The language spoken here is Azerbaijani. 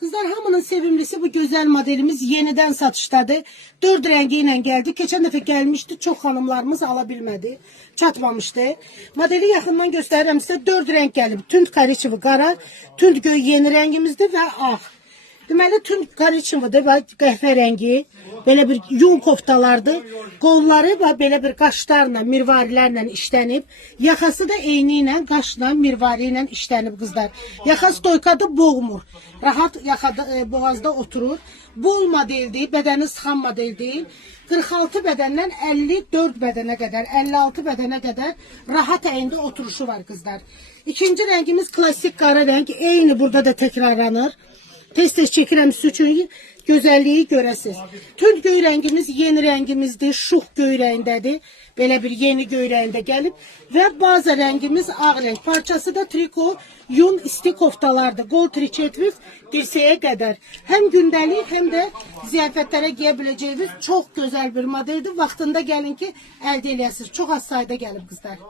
Kızlar hamının sevimlisi bu güzel modelimiz yeniden satıştadır. 4 rengiyle geldi. Geçen defa gelmişti. Çok hanımlarımız alabilmedi. Çatmamıştı. Modeli yakından gösteririm size. 4 renk gelip. Tünd kariçivi qara, tünd göy yeni rengimizdir ve ağ. Deməli tünd kariçividir və qəhvə rəngi. Belə bir yun koftalardır. Qolları və belə bir qaşlarla, mirvarilərlə işlənib. Yaxası da eyni ilə, qaşla, mirvari ilə işlənib qızlar. Yaxa stoykadır, boğmur. Rahat yaxada, boğazda oturur. Bol modeldir, bədəni sıxan model deyil. 46 bədəndən 54 bədənə qədər, 56 bədənə qədər rahat əyində oturuşu var qızlar. İkinci rəngimiz klasik qara rəng. Eyni burada da təkrarlanır. Tez-tez çəkirəm siz üçün gözəlliyi görəsiniz. Tünd göy rəngimiz yeni rəngimizdir. Şux göy rəngdədir. Belə bir yeni göy rəngdə gəlib. Və baza rəngimiz ağ rəng. Parçası da triko, yun isti koftalardır. Qol triçetviz dirsəyə qədər. Həm gündəlik, həm də ziyafətlərə giyə biləcəyiniz çox gözəl bir modeldir. Vaxtında gəlin ki, əldə eləyəsiniz. Çox az sayda gəlib qızlar.